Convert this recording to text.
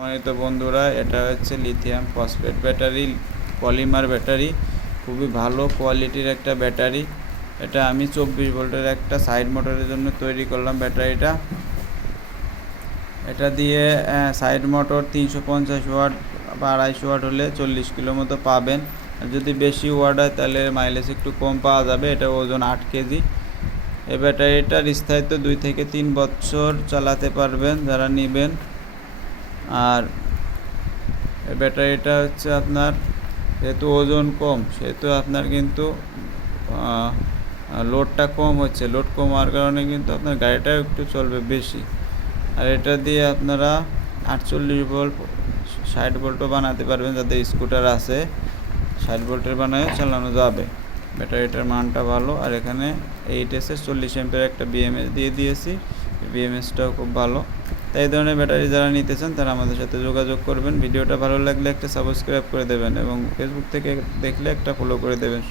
সম্মানিত বন্ধুরা, এটা হচ্ছে lithium phosphate battery, polymer battery. খুবই ভালো কোয়ালিটির একটা ব্যাটারি। এটা আমি 24 ভোল্টের একটা সাইড মোটরের জন্য তৈরি করলাম ব্যাটারিটা। এটা দিয়ে সাইড মোটর 350 ওয়াট বা 250 ওয়াট হলে 40 কিলো মতো পাবেন। আর যদি বেশি ওয়াট হয় তাহলে মাইলেজ একটু কম পাওয়া যাবে। এটা ওজন 8 কেজি। এই ব্যাটারিটার স্থায়িত্ব 2 থেকে 3 বছর চালাতে পারবেন যারা নেবেন। আর এই ব্যাটারিটা হচ্ছে আপনার, যেহেতু ওজন কম সেহেতু আপনার কিন্তু লোডটা কম হচ্ছে। লোড কম হওয়ার কারণে কিন্তু আপনার গাড়িটাও একটু চলবে বেশি। আর এটা দিয়ে আপনারা 48 ভোল্ট 60 ভোল্টও বানাতে পারবেন। যাদের স্কুটার আছে 60 ভোল্টের বানায় চালানো যাবে। ব্যাটারিটার মানটা ভালো। আর এখানে 8S 40 অ্যাম্পিয়ার একটা বিএমএস দিয়ে দিয়েছি। বিএমএসটাও খুব ভালো। তাই এই ধরনের ব্যাটারি যারা নিতে চান তারা আমাদের সাথে যোগাযোগ করবেন। ভিডিওটা ভালো লাগলে একটা সাবস্ক্রাইব করে দেবেন এবং ফেসবুক থেকে দেখলে একটা ফলো করে দেবেন।